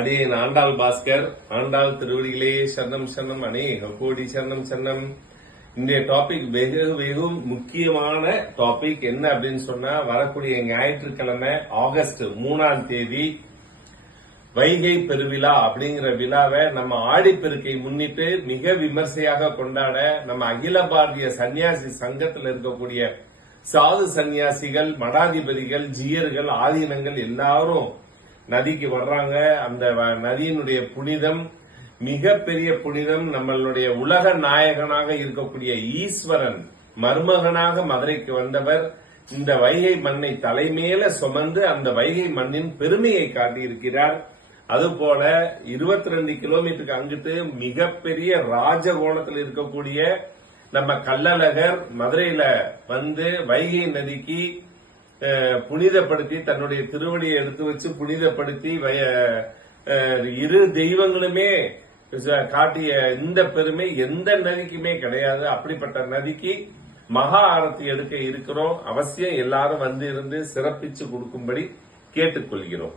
அடியேன் ஆண்டாள் பாஸ்கர். ஆண்டாள் திருவடிகளே சரணம் சரணம், அநேக கோடி சரணம் சரணம். இன்றைய டாபிக் வெகு முக்கியமான டாபிக். என்ன அப்படின்னு சொன்னா, வரக்கூடிய ஞாயிற்றுக்கிழமை ஆகஸ்ட் 3ஆம் தேதி வைகை பெருவிழா அப்படிங்கிற விழாவை நம்ம ஆடிப்பெருக்கை முன்னிட்டு மிக விமர்சையாக கொண்டாட நம்ம அகில பாரதிய சன்னியாசி சங்கத்தில் இருக்கக்கூடிய சாது சன்னியாசிகள், மடாதிபதிகள், ஜீயர்கள், ஆதீனங்கள் எல்லாரும் நதிக்கு வர்றாங்க. அந்த நதியினுடைய புனிதம் மிகப்பெரிய புனிதம். நம்மளுடைய உலக நாயகனாக இருக்கக்கூடிய ஈஸ்வரன் மருமகனாக மதுரைக்கு வந்தவர் இந்த வைகை மண்ணை தலைமையில சுமந்து அந்த வைகை மண்ணின் பெருமையை காட்டியிருக்கிறார். அதுபோல 22 கிலோமீட்டருக்கு அங்கிட்டு மிகப்பெரிய ராஜகோணத்தில் இருக்கக்கூடிய நம்ம கள்ளழகர் மதுரையில வந்து வைகை நதிக்கு புனிதப்படுத்தி தன்னுடைய திருவடியை எடுத்து வச்சு புனிதப்படுத்தி இரு தெய்வங்களுமே காட்டிய இந்த பெருமை எந்த நதிக்குமே கிடையாது. அப்படிப்பட்ட நதிக்கு மகா ஆரத்தி எடுக்க இருக்கிறோம். அவசியம் எல்லாரும் வந்து இருந்து சிறப்பிச்சு கொடுக்கும்படி கேட்டுக்கொள்கிறோம்.